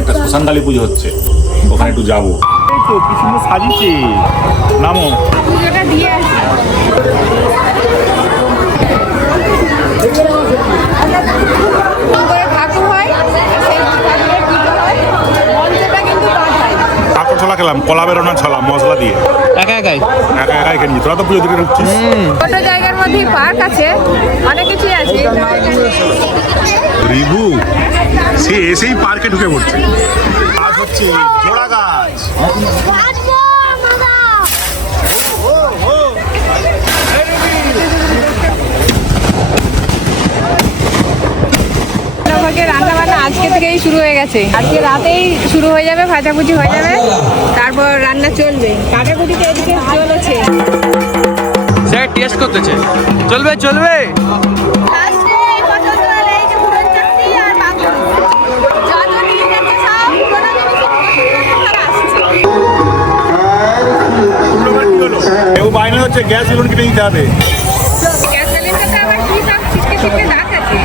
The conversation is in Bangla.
একটা শ্মশান কালী পুজো হচ্ছে, ওখানে একটু যাবো। এই তো কি সুন্দর সাজিয়েছে, নামো। পুজোটা দিয়ে আসি। ঠাকুর হয়, সেই ঠাকুরের পুজো হয়, মঞ্চটা কিন্তু বাঁধায়। কাঁকড় ছলা খেলাম, কলা বেরোনা ছলা মশলা দিয়ে একা একাই খেয়ে নিই। তোরা তো পুজো দিকে ঢুকছিস। ছোট জায়গার মধ্যে পার্ক আছে, অনেক কিছুই আছে। রিভু সে এসেই পার্কে ঢুকে পড়ছে। গাছ হচ্ছে জোড়া গাছ। রান্না বান্না আজকে থেকেই শুরু হয়ে গেছে, আজকে রাতেই শুরু হয়ে যাবে, ভাজাভুজি হয়ে যাবে, তারপর রান্না চলবে। কাটাকুটিতে এদিকে চলেছে, স্যার টেস্ট করতেছে। চলবে চলবে। কেউ বায়না হচ্ছে গ্যাস সিলিন্ডার কিনে দিতে হবে। গ্যাস সিলিন্ডারটা আবার কি সব ছিটকে ছিটকে দাগ আছে।